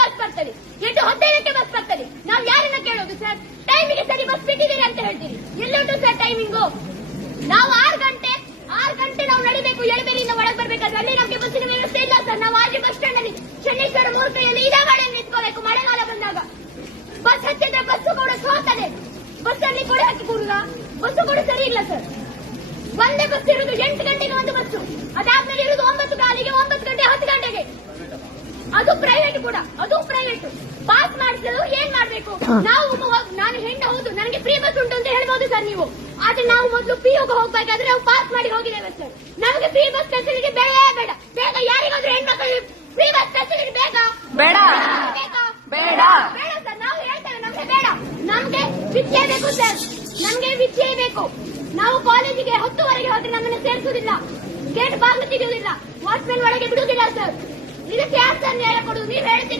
Bus ಬರ್ತದೆ, 8:15ಕ್ಕೆ bus ಬರ್ತದೆ. ನಾವು ಯಾರನ್ನ ಕೇಳೋದು ಸರ್? ಟೈಮಿಗೆ ಸರಿ ಬಸ್ ಬಿಟ್ಟಿದ್ದೀರಿ ಅಂತ ಹೇಳ್ತೀರಿ. ಎಲ್ಲುಂಟು ಸರ್ ಟೈಮಿಂಗು? ನಾವು 6 ಗಂಟೆ ನಾವು ನಡಿಬೇಕು. ಎಳಬೇರಿಯಿಂದ ಒಳಗೆ ಬರ್ಬೇಕಾದ್ರೆ ಅಲ್ಲಿ ನಮಗೆ ಬಸ್ಸಿನ ವ್ಯವಸ್ಥೆ ಇಲ್ಲ ಸರ್. ನಾವು ಆಜಿ ಬಸ್ ಸ್ಟ್ಯಾಂಡ್ ಅಲ್ಲಿ ಶನೇಶ್ವರ ಮೂರ್ತಿಯಲ್ಲಿ ಇದೇ ಗಾಡಿ ನಿಂತ್ಕೋಬೇಕು. ಮಳೆಗಾಲ ಬಂದಾಗ ಬಸ್ ಹತ್ತಿದ್ರೆ ಬಸ್ಸು ಕೂಡ ಸೋತದೆ. ಬಸ್ ಅಲ್ಲಿ ಕೊಡೆ ಹಾಕಿ ಕೂಡುದ? ಬಸ್ಸು ಕೂಡ ಸರಿ ಇಲ್ಲ ಸರ್. ಒಂದೇ ಬಸ್ ಇರುವುದು 8 ಗಂಟೆಗೆ ಒಂದು ಬಸ್ಸು, ಅದಾದ್ಮೇಲೆ ಇರುವುದು 9 ಕಾಲಿಗೆ, 9 ಗಂಟೆ 10 ಗಂಟೆಗೆ. ಅದು ಪ್ರೈವೇಟ್ ಕೂಡ, ಅದು ಪ್ರೈವೇಟ್. ಪಾಸ್ ಮಾಡಿಸಲು ಏನ್ ಮಾಡ್ಬೇಕು? ನಾನು ಹೆಣ್ಣು ಹೌದು, ನನಗೆ ಫ್ರೀ ಬಸ್ ಉಂಟು ಅಂತ ಹೇಳ್ಬೋದು ಸರ್ ನೀವು. ಆದ್ರೆ ನಾವು ಮೊದಲು ಪಿಯುಗೆ ಹೋಗ್ಬೇಕಾದ್ರೆ ನಾವು ಪಾಸ್ ಮಾಡಿ ಹೋಗಿದ್ದೇವೆ ಸರ್. ನಮಗೆ ಫ್ರೀ ಬಸ್ ಫೆಸಿಲಿಟಿ ಬೇಡವೇ ಬೇಡ. ಬೇಗ ಯಾರಿಗಾದ್ರೂ ಹೆಣ್ಮಕ್ಳು ಫ್ರೀ ಬಸ್ ಫೆಸಿಲಿಟಿ ಬೇಕಾ? ಬೇಡ ಬೇಡ ಬೇಡ ಸರ್. ನಾವು ಹೇಳ್ತೇವೆ ನಮ್ಗೆ ಬೇಡ. ನಮ್ಗೆ ವಿದ್ಯೆ ಬೇಕು ಸರ್, ನಮ್ಗೆ ವಿದ್ಯೆ ಬೇಕು. ನಾವು ಕಾಲೇಜಿಗೆ 10ವರೆಗೆ ಹೋದ್ರೆ ನಮ್ಮನ್ನು ಸೇರಿಸುವುದಿಲ್ಲ, ಗೇಟ್ ಬಾಗಿಲು ತೆಗೆಯುವುದಿಲ್ಲ, ವಾಚ್ಮೆನ್ ಒಳಗೆ ಬಿಡುವುದಿಲ್ಲ ಸರ್. ಇದಕ್ಕೆ ಯಾರು ಸರ್ ನ್ಯಾಯ ಕೊಡುವುದು? ನೀವು ಹೇಳ್ತೀರಿ